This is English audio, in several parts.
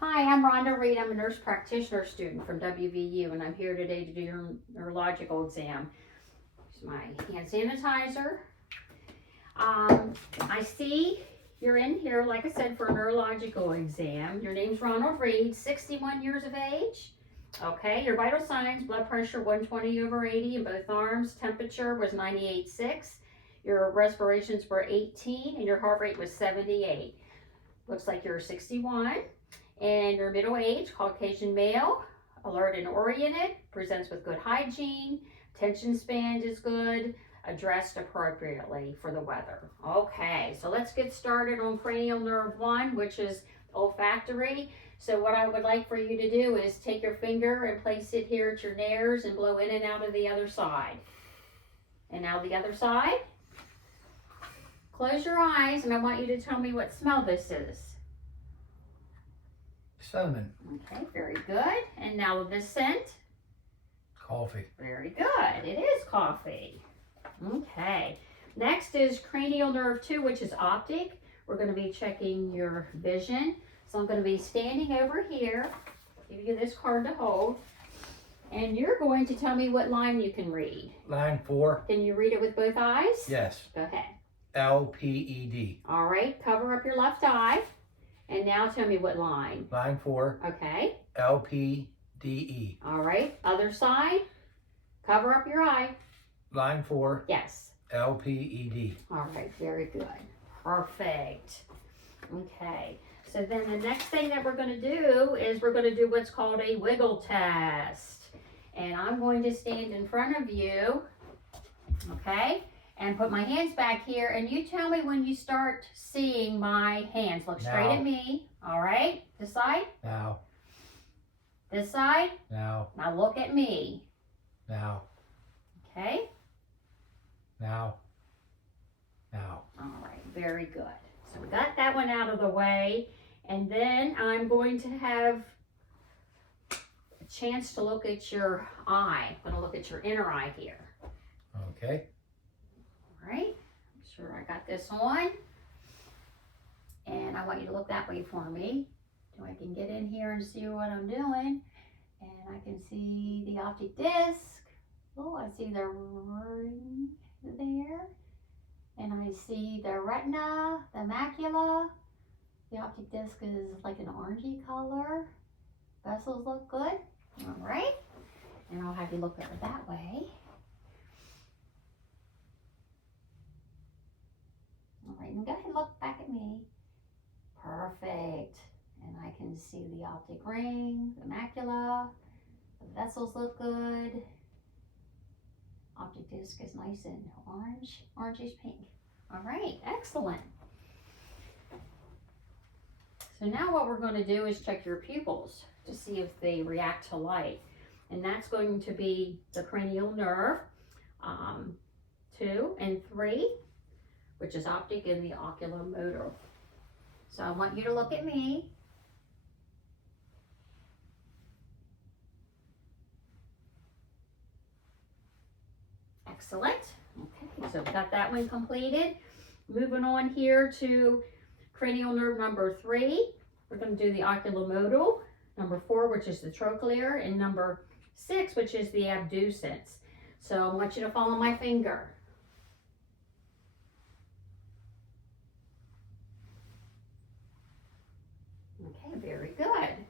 Hi, I'm Rhonda Reed. I'm a nurse practitioner student from WVU, and I'm here today to do your neurological exam. Here's my hand sanitizer. I see you're in here, like I said, for a neurological exam. Your name's Ronald Reed, 61 years of age. Okay, your vital signs: blood pressure 120/80 in both arms, temperature was 98.6, your respirations were 18, and your heart rate was 78. Looks like you're 61. And your middle age, Caucasian male, alert and oriented, presents with good hygiene, attention span is good, dressed appropriately for the weather. Okay, so let's get started on cranial nerve 1, which is olfactory. So what I would like for you to do is take your finger and place it here at your nares and blow in and out of the other side. And now the other side. Close your eyes and I want you to tell me what smell this is. Cinnamon. Okay, very good. And now this scent. Coffee. Very good. It is coffee. Okay. Next is cranial nerve 2, which is optic. We're going to be checking your vision. So I'm going to be standing over here, give you this card to hold, and you're going to tell me what line you can read. Line 4. Can you read it with both eyes? Yes. Go ahead. LPED. All right. Cover up your left eye. And now tell me what line. Line 4. Okay. LPDE. All right. Other side. Cover up your eye. Line 4. Yes. LPED. All right, very good. Perfect. Okay, so then the next thing that we're going to do is we're going to do what's called a wiggle test. And I'm going to stand in front of you, okay, and put my hands back here. And you tell me when you start seeing my hands. Look straight Now. at me. All right, this side. Now. This side. Now. Now look at me. Now. Okay. Now. Now. All right, very good. So we got that one out of the way. And then I'm going to have a chance to look at your eye. I'm going to look at your inner eye here. Okay. All right, I'm sure I got this on. And I want you to look that way for me. So I can get in here and see what I'm doing. And I can see the optic disc. Oh, I see the ring there. And I see the retina, the macula. The optic disc is like an orangey color. Vessels look good. All right. And I'll have you look at it that way. All right, and go ahead and look back at me. Perfect. And I can see the optic ring, the macula. The vessels look good. Optic disc is nice and orange, orangish pink. All right, excellent. So now what we're going to do is check your pupils to see if they react to light. And that's going to be the cranial nerve 2 and 3, which is optic, and the oculomotor. So I want you to look at me. Excellent. Okay, so we got that one completed. Moving on here to cranial nerve number 3. We're going to do the oculomotor. Number 4, which is the trochlear, and number 6, which is the abducens. So I want you to follow my finger. Okay, very good.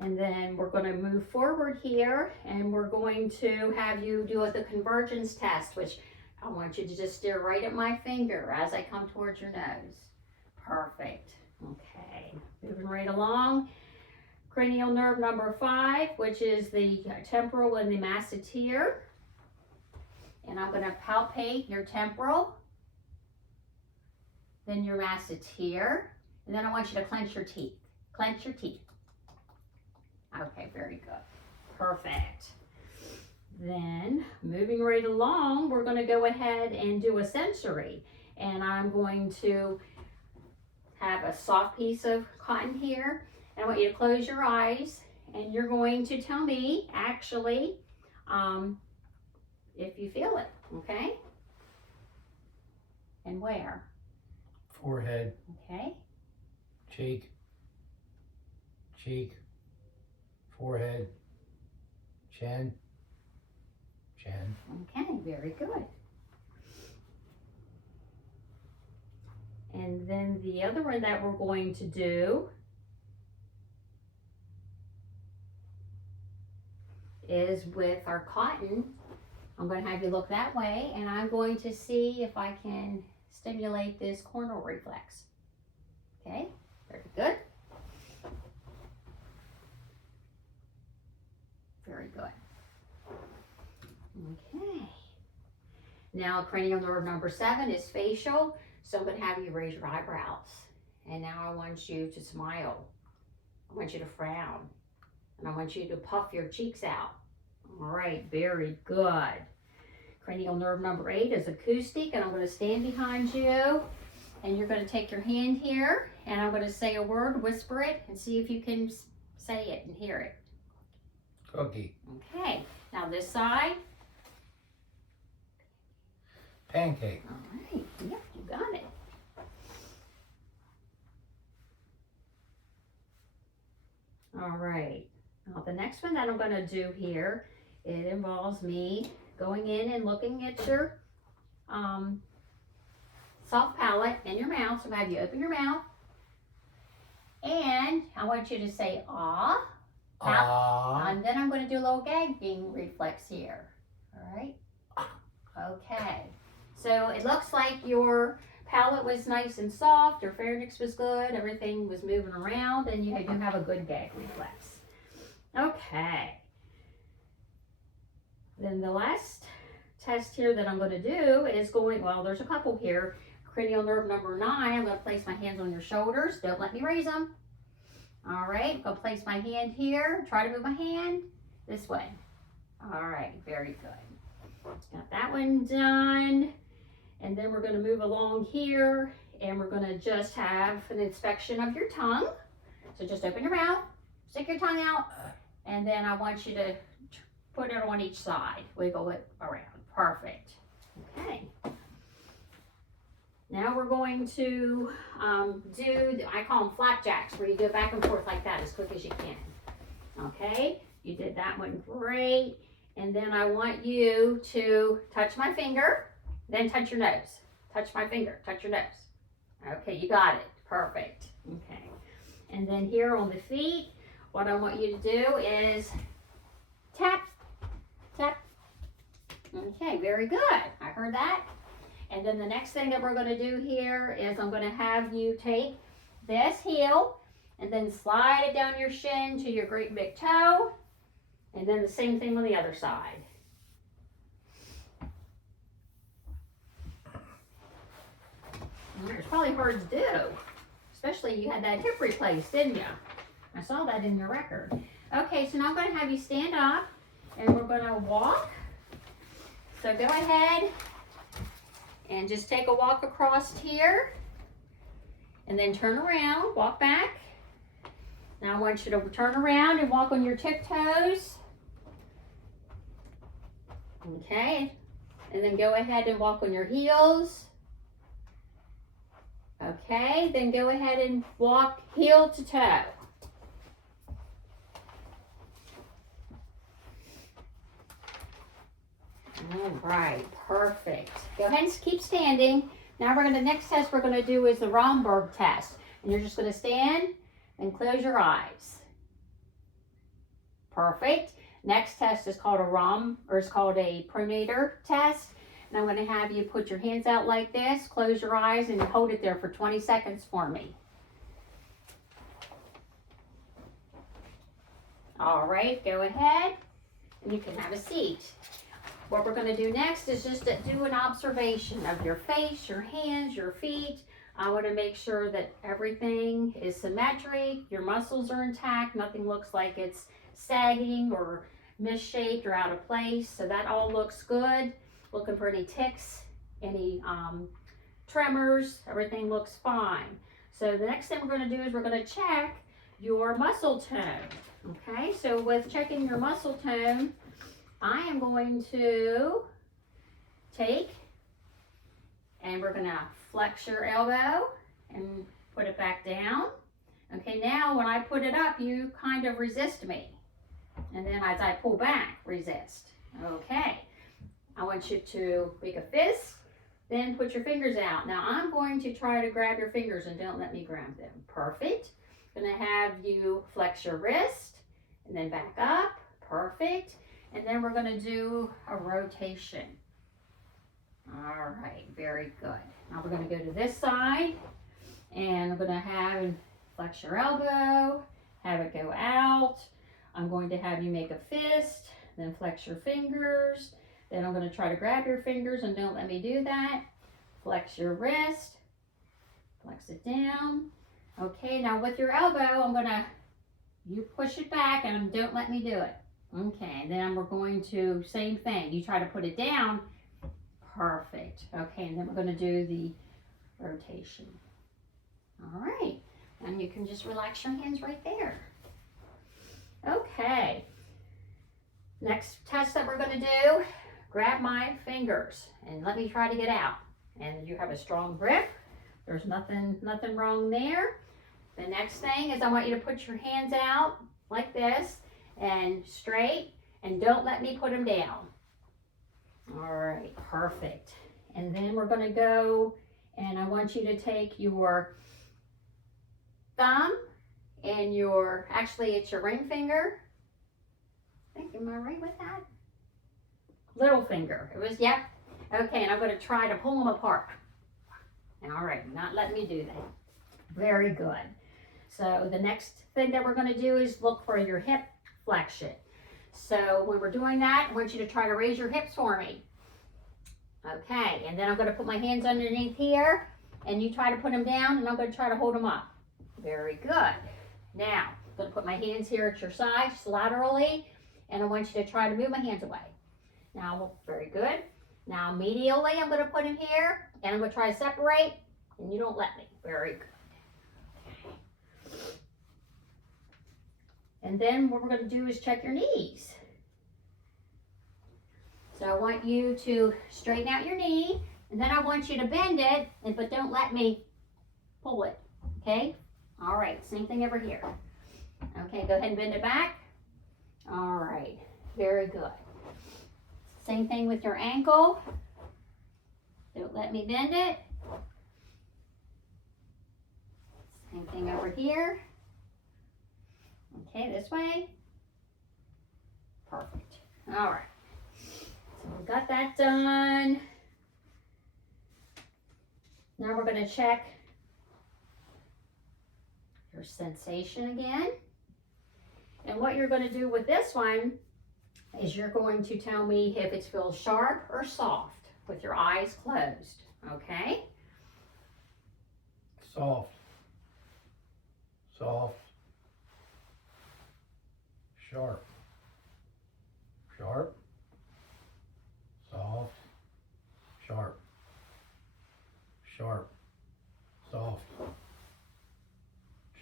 And then we're going to move forward here, and we're going to have you do the convergence test, which I want you to just stare right at my finger as I come towards your nose. Perfect. Okay, moving right along. Cranial nerve number 5, which is the temporal and the masseter. And I'm going to palpate your temporal, then your masseter, and then I want you to clench your teeth. Clench your teeth. Okay, very good. Perfect. Then, moving right along, we're going to go ahead and do a sensory. And I'm going to have a soft piece of cotton here. And I want you to close your eyes. And you're going to tell me, actually, if you feel it, okay? And where? Forehead. Okay. Cheek. cheek, forehead, chin, chin, Okay, very good. And then the other one that we're going to do is with our cotton. I'm going to have you look that way, and I'm going to see if I can stimulate this corneal reflex. Okay, very good. Very good. Okay. Now cranial nerve number 7 is facial. So I'm going to have you raise your eyebrows. And now I want you to smile. I want you to frown. And I want you to puff your cheeks out. All right, very good. Cranial nerve number 8 is acoustic. And I'm going to stand behind you. And you're going to take your hand here. And I'm going to say a word, whisper it, and see if you can say it and hear it. cookie, Okay, now this side. pancake, All right, yep, you got it. All right, now the next one that I'm going to do here, it involves me going in and looking at your soft palate in your mouth. So I'm going to have you open your mouth. And I want you to say, ah. ah, And then I'm going to do a little gagging reflex here. All right. Okay. So it looks like your palate was nice and soft, your pharynx was good, everything was moving around, and you do have a good gag reflex. Okay. Then the last test here that I'm going to do is well, there's a couple here. Cranial nerve number 9, I'm going to place my hands on your shoulders. Don't let me raise them. All right, I'm going to place my hand here. Try to move my hand this way. All right, very good. Got that one done. And then we're going to move along here, and we're going to just have an inspection of your tongue. So just open your mouth, stick your tongue out, and then I want you to put it on each side. Wiggle it around. Perfect. Okay. Now we're going to I call them flapjacks, where you go back and forth like that as quick as you can. Okay, you did that one great. And then I want you to touch my finger, then touch your nose. Touch my finger, touch your nose. Okay, you got it. Perfect. Okay. And then here on the feet, what I want you to do is tap, tap. Okay, very good. I heard that. And then the next thing that we're going to do here is I'm going to have you take this heel and then slide it down your shin to your great big toe. And then the same thing on the other side. It's probably hard to do, especially you had that hip replaced, didn't you? I saw that in your record. Okay, so now I'm going to have you stand up and we're going to walk. So go ahead and just take a walk across here and then turn around, walk back. Now I want you to turn around and walk on your tiptoes. Okay, and then go ahead and walk on your heels. Okay, then go ahead and walk heel to toe. All right, perfect. Go ahead and keep standing. Now the next test we're going to do is the Romberg test. And you're just going to stand and close your eyes. Perfect. Next test is called a pronator test. And I'm going to have you put your hands out like this, close your eyes, and hold it there for 20 seconds for me. All right, go ahead, and you can have a seat. What we're going to do next is just to do an observation of your face, your hands, your feet. I want to make sure that everything is symmetric, your muscles are intact, nothing looks like it's sagging or misshaped or out of place. So that all looks good. Looking for any ticks, any tremors, everything looks fine. So the next thing we're going to do is we're going to check your muscle tone. Okay, so with checking your muscle tone, I am going to take and we're going to flex your elbow and put it back down. Okay, now when I put it up, you kind of resist me. And then as I pull back, resist. Okay, I want you to make a fist, then put your fingers out. Now I'm going to try to grab your fingers and don't let me grab them. Perfect. I'm gonna have you flex your wrist and then back up. Perfect. And then we're gonna do a rotation. All right, very good. Now we're gonna go to this side and I'm gonna have flex your elbow, have it go out. I'm going to have you make a fist, then flex your fingers. Then I'm going to try to grab your fingers and don't let me do that. Flex your wrist, flex it down. Okay, now with your elbow, you push it back and don't let me do it. Okay, and then we're going to, same thing. You try to put it down. Perfect. Okay, and then we're going to do the rotation. All right, and you can just relax your hands right there. Okay, next test that we're going to do, grab my fingers and let me try to get out. And you have a strong grip. There's nothing wrong there. The next thing is I want you to put your hands out like this and straight, and don't let me put them down. All right, perfect. And then we're going to go, and I want you to take your thumb and actually it's your ring finger. I think, am I right with that? Little finger. It was, yep. Okay, and I'm going to try to pull them apart. All right, not letting me do that. Very good. So the next thing that we're going to do is look for your hip flexion. So when we're doing that, I want you to try to raise your hips for me. Okay, and then I'm going to put my hands underneath here, and you try to put them down, and I'm going to try to hold them up. Very good. Now, I'm going to put my hands here at your sides laterally, and I want you to try to move my hands away. Now, very good. Now, medially, I'm going to put them here, and I'm going to try to separate, and you don't let me. Very good. And then what we're going to do is check your knees. So I want you to straighten out your knee, and then I want you to bend it, but don't let me pull it, okay? All right, same thing over here. Okay, go ahead and bend it back. All right, very good. Same thing with your ankle. Don't let me bend it. Same thing over here. Okay, this way. Perfect. All right. So we got that done. Now we're going to check your sensation again. And what you're going to do with this one is you're going to tell me if it feels sharp or soft with your eyes closed. Okay? Soft. Soft. Sharp. Sharp. Soft. Sharp. Sharp. Soft.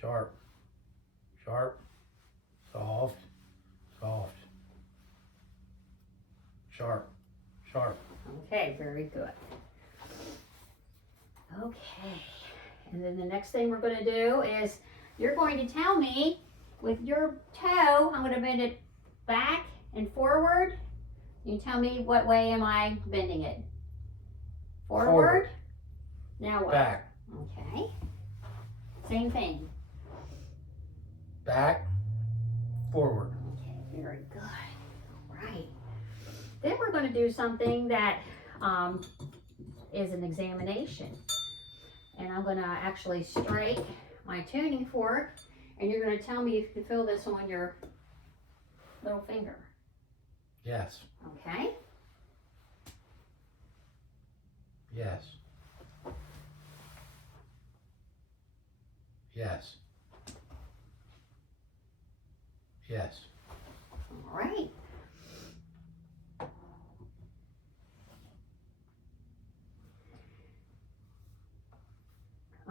Sharp. Sharp. Soft. Soft. Sharp. Sharp. Okay, very good. Okay. And then the next thing we're going to do is you're going to tell me with your toe, I'm going to bend it back and forward. You tell me what way am I bending it? Forward. Now what? Back. Okay. Same thing. Back. Forward. Okay, very good. All right. Then we're going to do something that is an examination. And I'm going to actually strike my tuning fork, and you're going to tell me if you can feel this on your little finger. Yes. Okay? Yes. Yes. Yes. All right.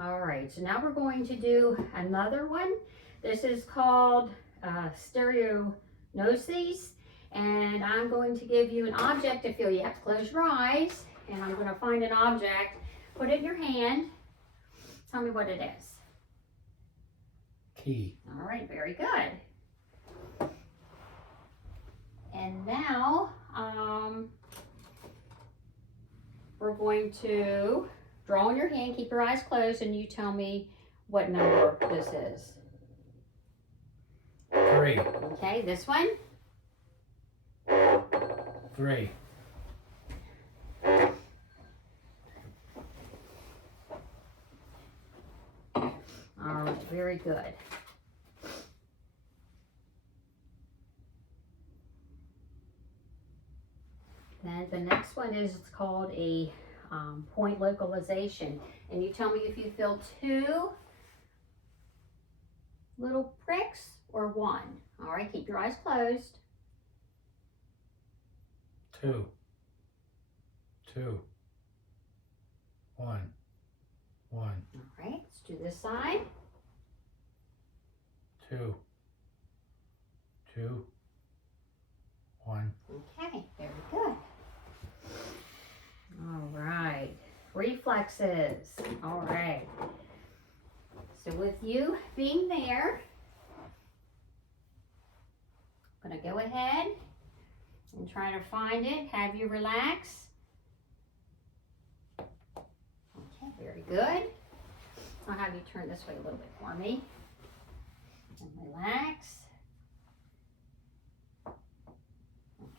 All right, so now we're going to do another one. This is called stereognosis, and I'm going to give you an object to feel. You have to close your eyes, and I'm going to find an object, put it in your hand. Tell me what it is. T. All right, very good. And now, we're going to draw on your hand, keep your eyes closed, and you tell me what number this is. 3. Okay, this one? 3. All right, very good. Then the next one is called a point localization. And you tell me if you feel 2 little pricks or 1. All right, keep your eyes closed. 2. 2. 1. 1. All right, let's do this side. 2. 2. 1. Okay, very good. All right, reflexes. All right. So with you being there, I'm gonna go ahead and try to find it. Have you relax. Okay, very good. I'll have you turn this way a little bit for me. And relax.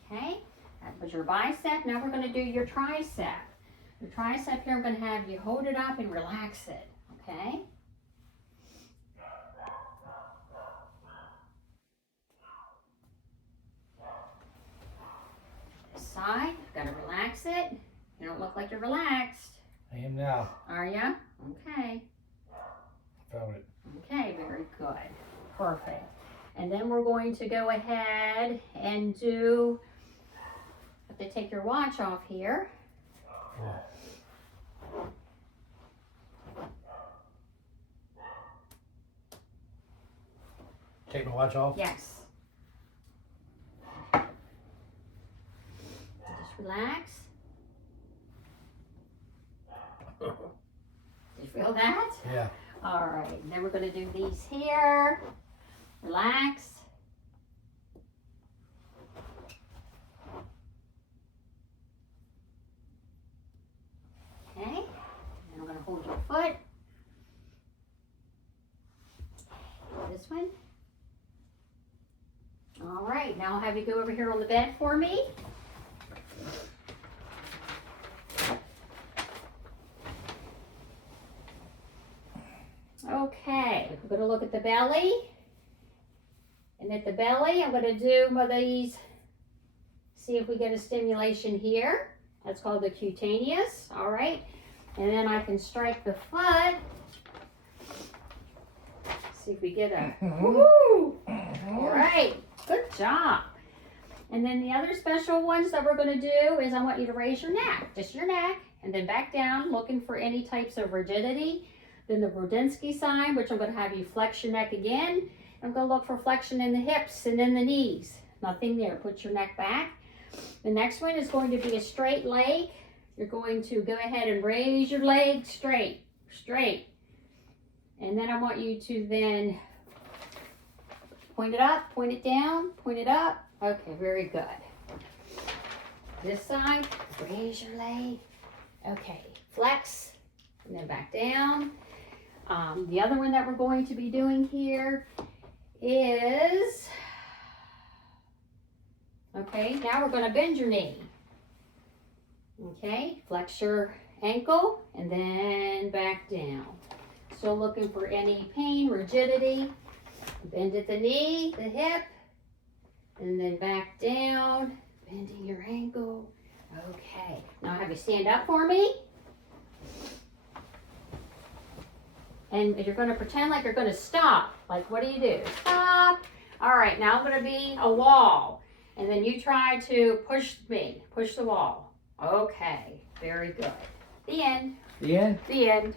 Okay, that was your bicep. Now we're going to do your tricep. Your tricep here, I'm going to have you hold it up and relax it. Okay. This side, got to relax it. You don't look like you're relaxed. I am now. Are ya? Okay. Felt it. Okay, very good. Perfect. And then we're going to go ahead and do, have to take your watch off here. Yeah. Take my watch off? Yes. Just relax. Did you feel that? Yeah. All right, then we're going to do these here. Relax. Okay, and I'm going to hold your foot. This one. All right, now I'll have you go over here on the bed for me. Okay, we're going to look at the belly. And at the belly, I'm going to do one of these, see if we get a stimulation here. That's called the cutaneous, all right? And then I can strike the foot. See if we get a, woo! All right, good job. And then the other special ones that we're going to do is I want you to raise your neck, just your neck, and then back down, looking for any types of rigidity. Then the Brodinski sign, which I'm going to have you flex your neck again. I'm going to look for flexion in the hips and in the knees. Nothing there. Put your neck back. The next one is going to be a straight leg. You're going to go ahead and raise your leg straight, straight. And then I want you to then point it up, point it down, point it up. Okay, very good. This side, raise your leg. Okay, flex, and then back down. The other one that we're going to be doing here is, okay, now we're going to bend your knee. Okay, flex your ankle and then back down. Still looking for any pain, rigidity. Bend at the knee, the hip, and then back down, bending your ankle. Okay, now have you stand up for me. And you're going to pretend like you're going to stop. Like, what do? Stop. All right, now I'm going to be a wall. And then you try to push me. Push the wall. Okay, very good. The end. The end? The end.